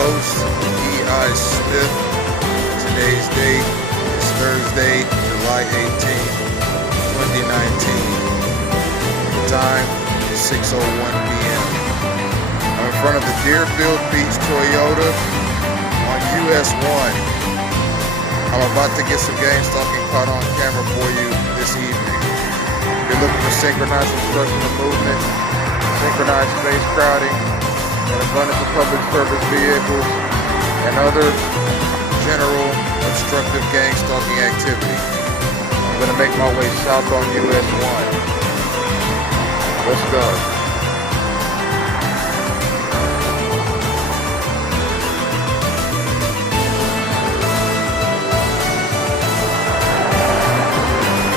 host, E.I. Smith. Today's date is Thursday, July 18th, 2019. Time is 6:01 p.m. I'm in front of the Deerfield Beach Toyota on US 1. I'm about to get some gang-stalking caught on camera for you this evening. You're looking for synchronized obstruction of movement, synchronized space crowding, an abundance of public service vehicles, and other general obstructive gang-stalking activity. I'm going to make my way south on US 1. Let's go.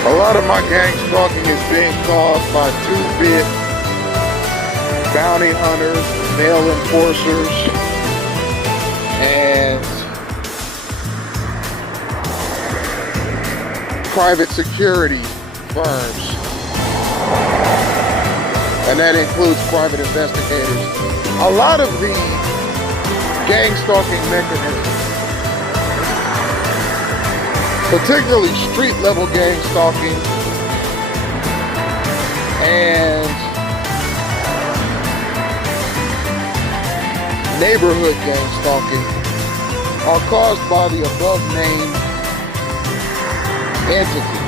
A lot of my gang stalking is being caused by two-bit bounty hunters, male enforcers, and private security firms. And that includes private investigators. A lot of the gang stalking mechanisms, particularly street level gang stalking and neighborhood gang stalking, are caused by the above named entities.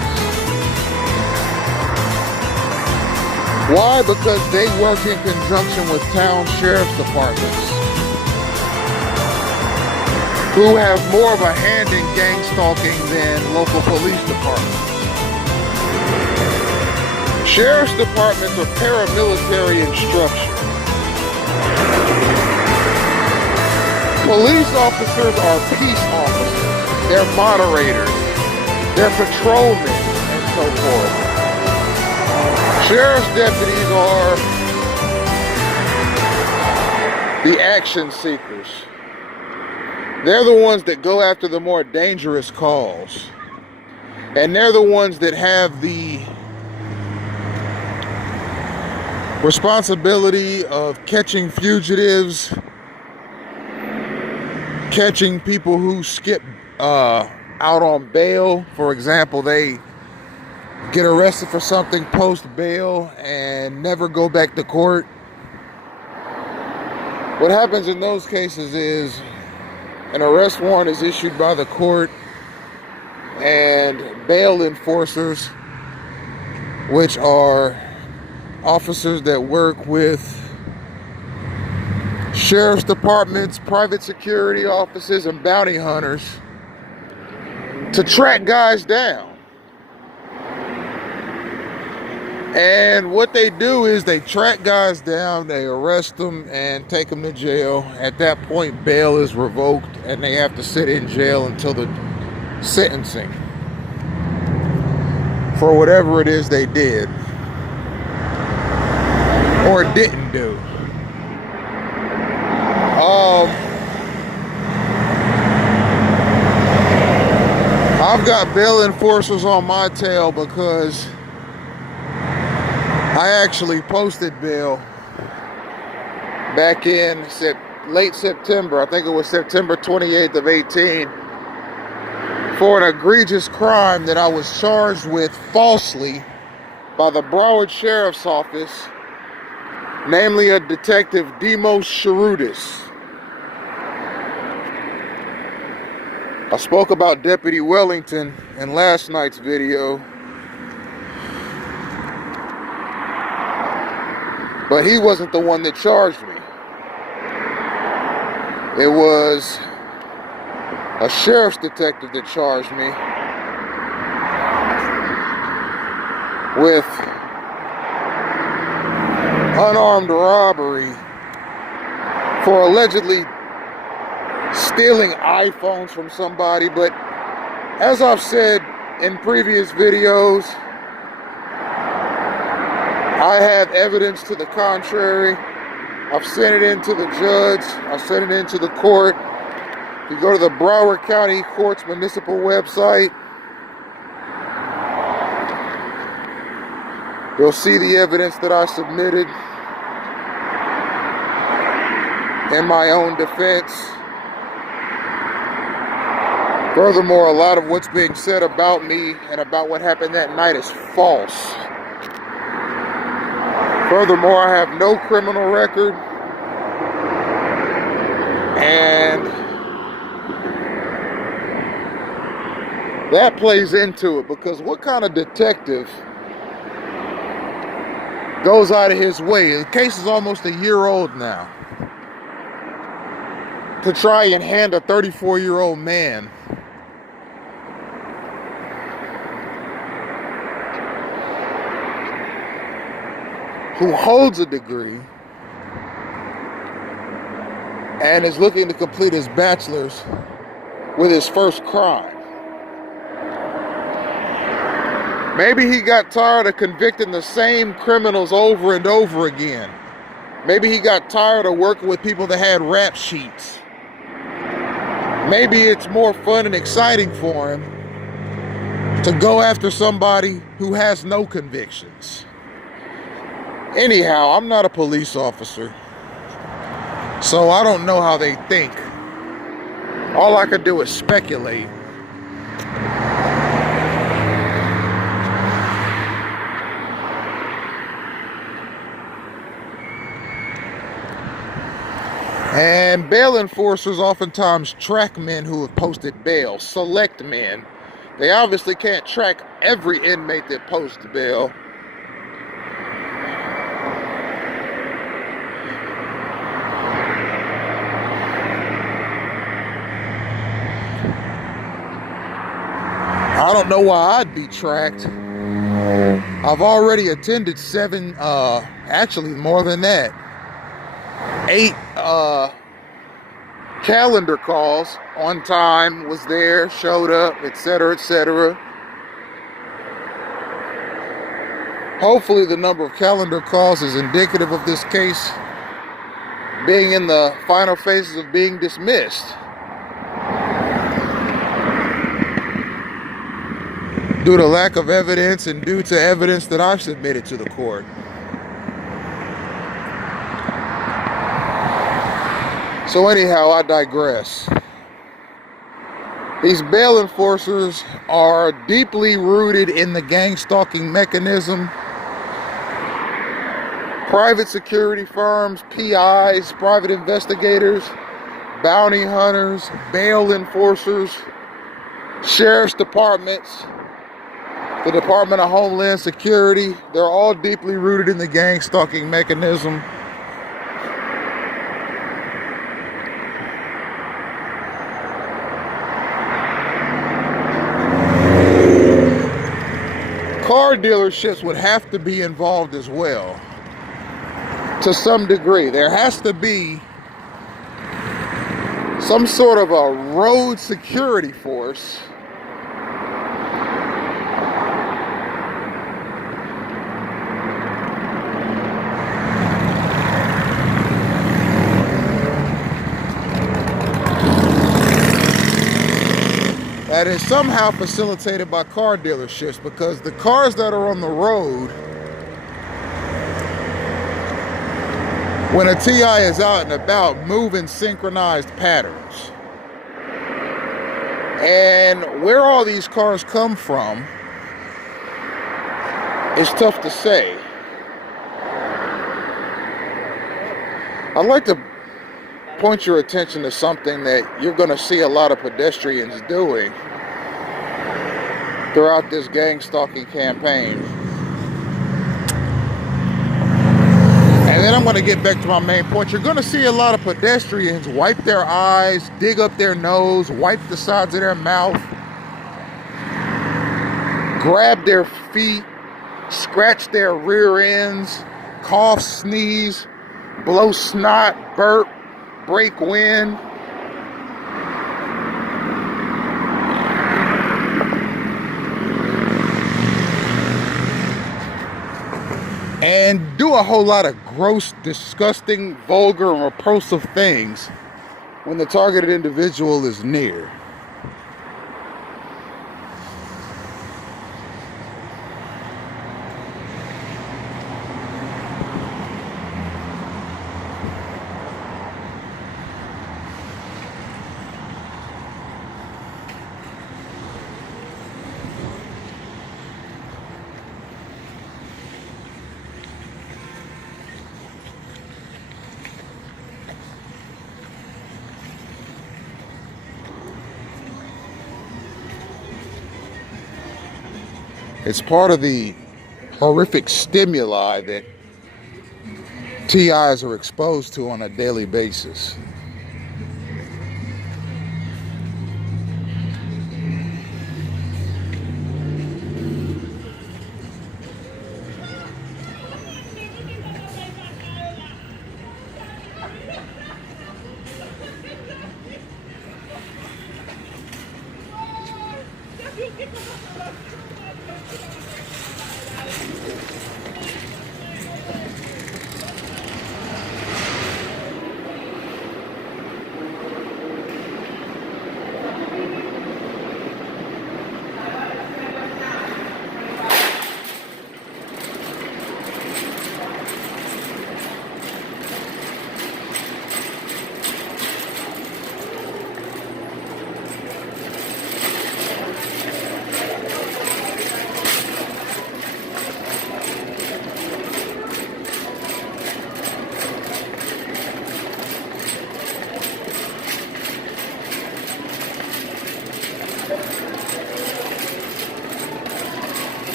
Why? Because they work in conjunction with town sheriff's departments, who have more of a hand in gang stalking than local police departments. Sheriff's departments are paramilitary in structure. Police officers are peace officers. They're moderators. They're patrolmen, and so forth. Sheriff's deputies are the action seekers. They're the ones that go after the more dangerous calls. And they're the ones that have the responsibility of catching fugitives, catching people who skip out on bail. For example, they get arrested for something post bail and never go back to court. What happens in those cases is an arrest warrant is issued by the court, and bail enforcers, which are officers that work with sheriff's departments, private security offices, and bounty hunters, to track guys down. And what they do is they track guys down, they arrest them and take them to jail. At that point, bail is revoked and they have to sit in jail until the sentencing for whatever it is they did or didn't do. I've got bail enforcers on my tail because I actually posted bail back in late September. I think it was September 28th of 18, for an egregious crime that I was charged with falsely by the Broward Sheriff's Office, namely a detective, Demos Sharudis. I spoke about Deputy Wellington in last night's video, but he wasn't the one that charged me. It was a sheriff's detective that charged me with unarmed robbery for allegedly stealing iPhones from somebody. But as I've said in previous videos, I have evidence to the contrary. I've sent it in to the judge. I sent it in to the court. If you go to the Broward County Court's municipal website, you'll see the evidence that I submitted in my own defense. Furthermore, a lot of what's being said about me and about what happened that night is false. Furthermore, I have no criminal record, and that plays into it, because what kind of detective goes out of his way, the case is almost a year old now, to try and hand a 34-year-old man who holds a degree and is looking to complete his bachelor's with his first crime. Maybe he got tired of convicting the same criminals over and over again. Maybe he got tired of working with people that had rap sheets. Maybe it's more fun and exciting for him to go after somebody who has no convictions. Anyhow, I'm not a police officer, so I don't know how they think. All I could do is speculate. And bail enforcers oftentimes track men who have posted bail, select men. They obviously can't track every inmate that posts bail. I don't know why I'd be tracked. I've already attended actually more than that, 8 calendar calls on time, was there, showed up, etc., etc. Hopefully the number of calendar calls is indicative of this case being in the final phases of being dismissed, due to lack of evidence and due to evidence that I've submitted to the court. So anyhow, I digress. These bail enforcers are deeply rooted in the gang-stalking mechanism. Private security firms, PIs, private investigators, bounty hunters, bail enforcers, sheriff's departments, the Department of Homeland Security, they're all deeply rooted in the gang-stalking mechanism. Car dealerships would have to be involved as well, to some degree. There has to be some sort of a road security force that is somehow facilitated by car dealerships, because the cars that are on the road, when a TI is out and about, move in synchronized patterns. And where all these cars come from is tough to say. I'd like to point your attention to something that you're going to see a lot of pedestrians doing throughout this gang stalking campaign. And then I'm going to get back to my main point. You're going to see a lot of pedestrians wipe their eyes, dig up their nose, wipe the sides of their mouth, grab their feet, scratch their rear ends, cough, sneeze, blow snot, burp, break wind. And do a whole lot of gross, disgusting, vulgar, and repulsive things when the targeted individual is near. It's part of the horrific stimuli that TIs are exposed to on a daily basis.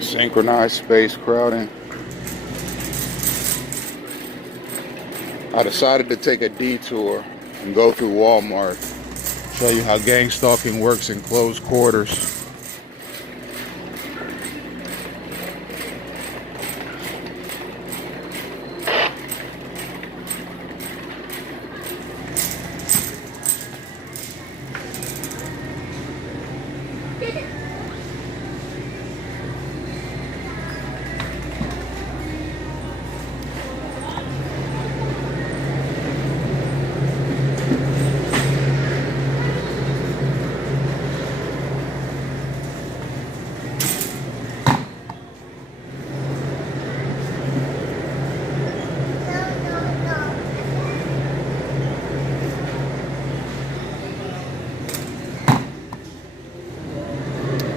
Synchronized space crowding. I decided to take a detour and go through Walmart, show you how gang stalking works in close quarters.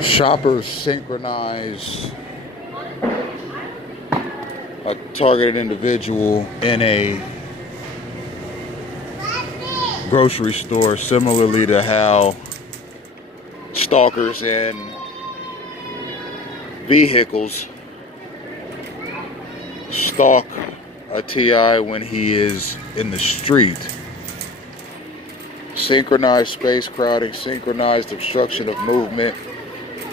Shoppers synchronize a targeted individual in a grocery store, similarly to how stalkers in vehicles stalk a TI when he is in the street. Synchronized space crowding, synchronized obstruction of movement.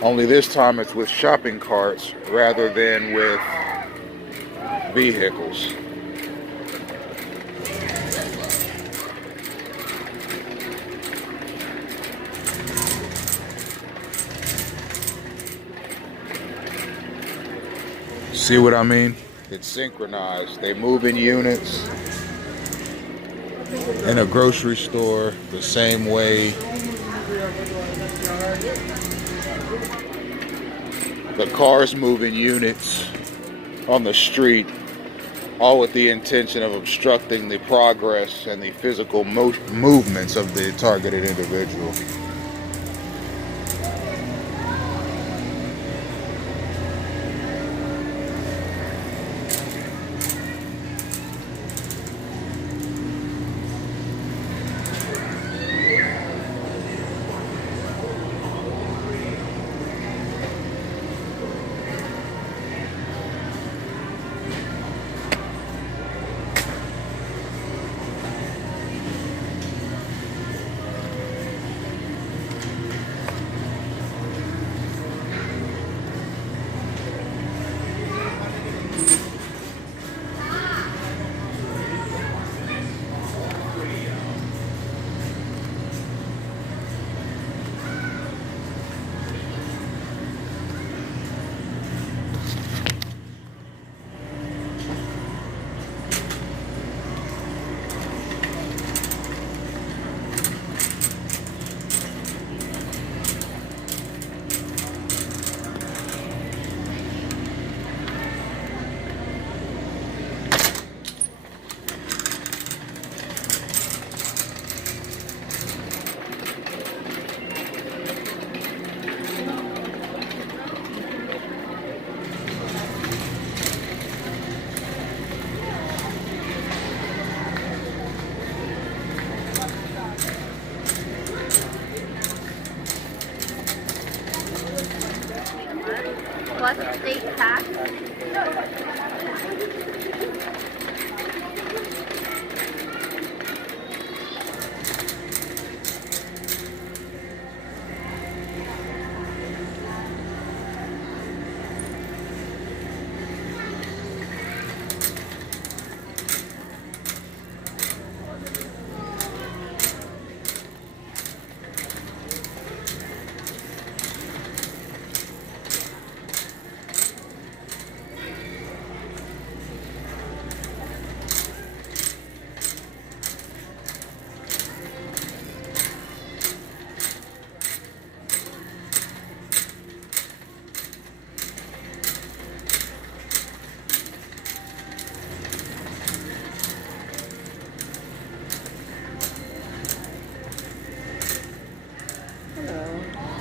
Only this time it's with shopping carts rather than with vehicles. See what I mean? It's synchronized. They move in units. In a grocery store, the same way the cars move in units on the street, all with the intention of obstructing the progress and the physical movements of the targeted individual. What's the state tax?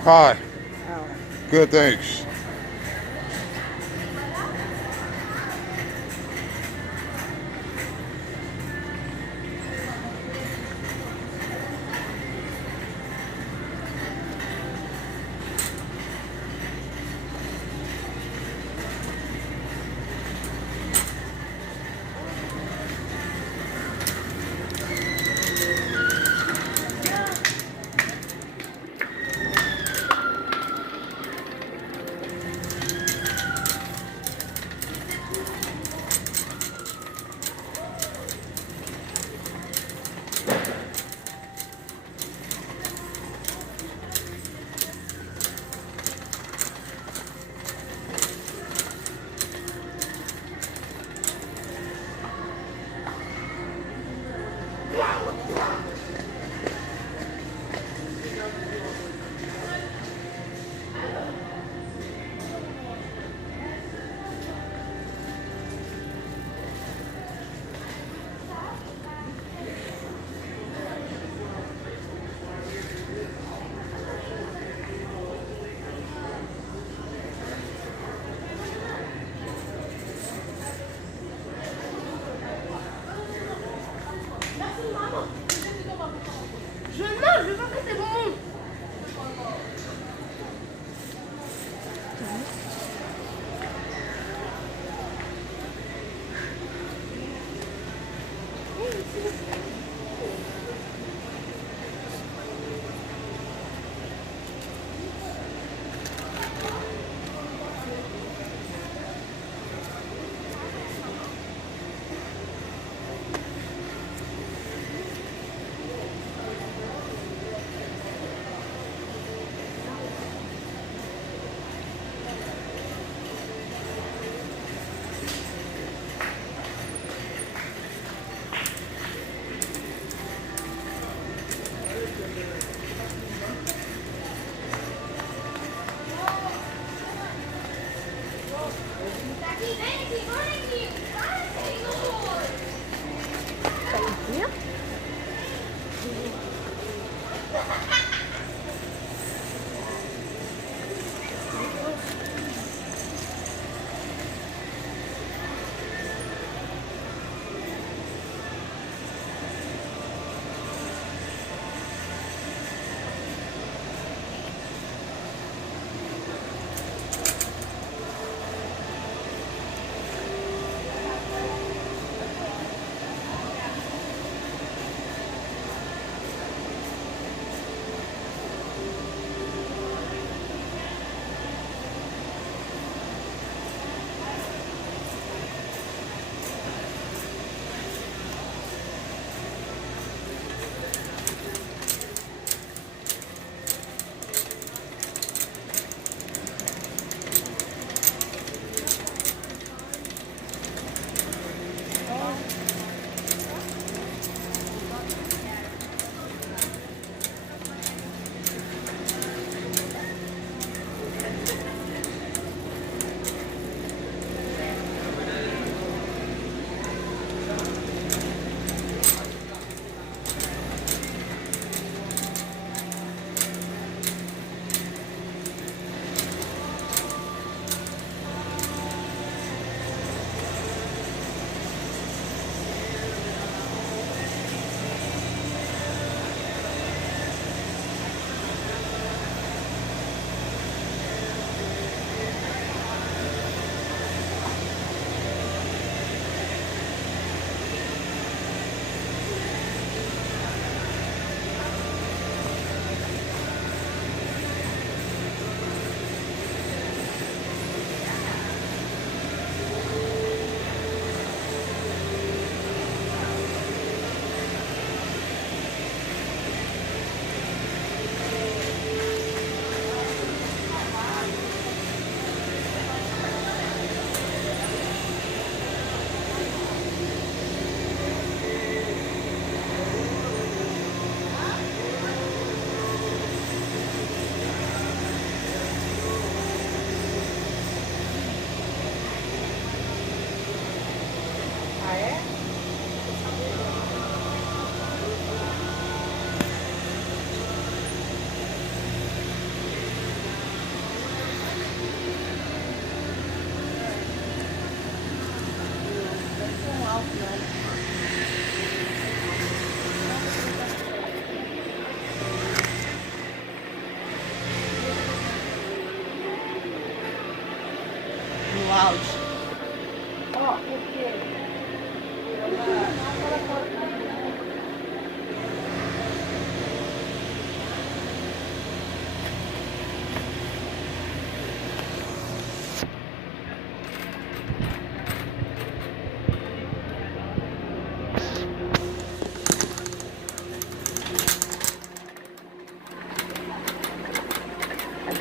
Hi. Good, thanks.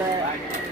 that.